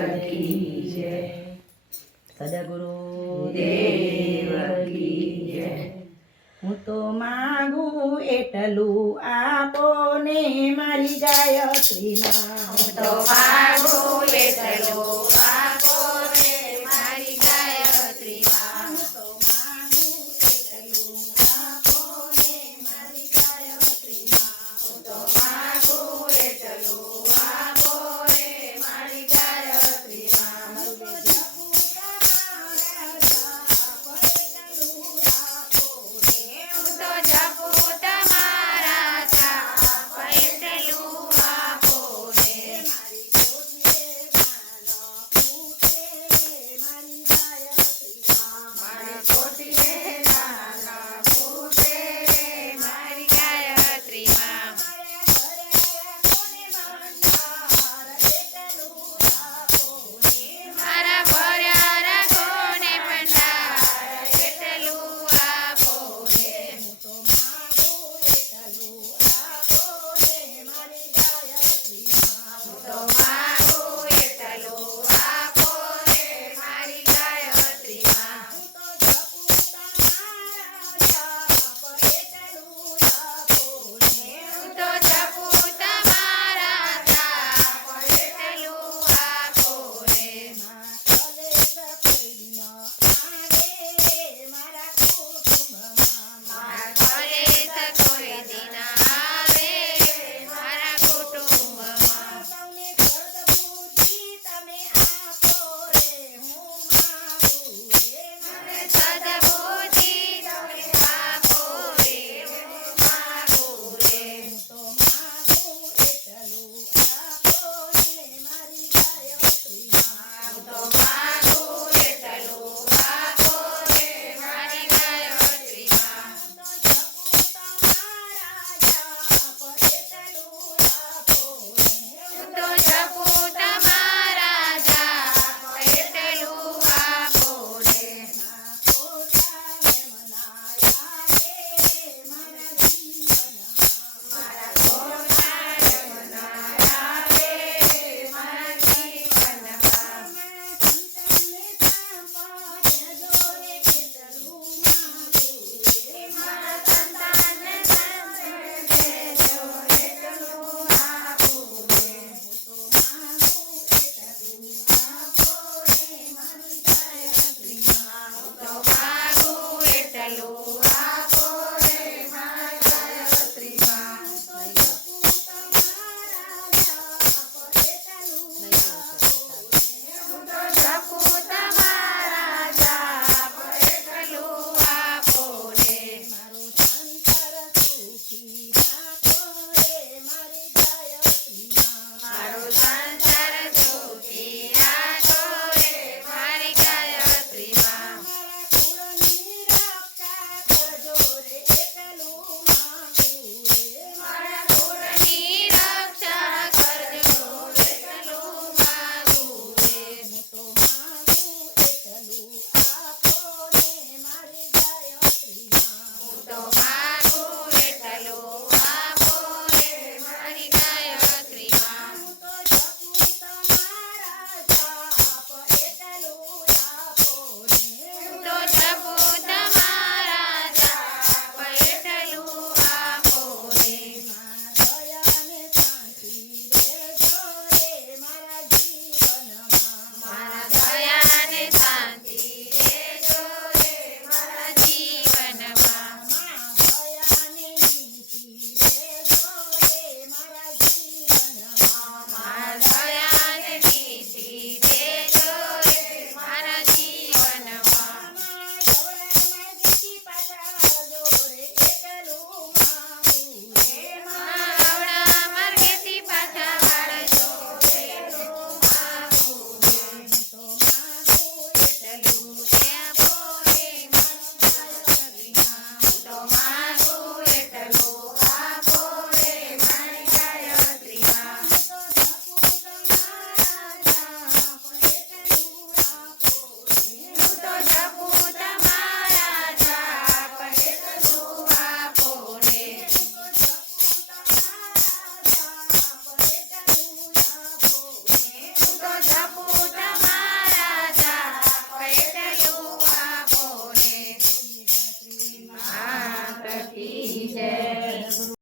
કી જય સદગુરુ દેવ કી જય હું તો માંગું એટલું આપો ને મારી ગાયત્રીમાં હું તો માગું એટલું આપો ને મારી ગાયત્રીમાં હું તો માંગું એટલું આપો ને મારી ગાયત્રીમાં હું તો માગું એટલું આપો ને મારી ગાયત્રીમાં હું તો જપું તમારા જાપ એટલું આપો ને હું તો જપું તમારા જાપ એટલું આપો ને મારી કી જય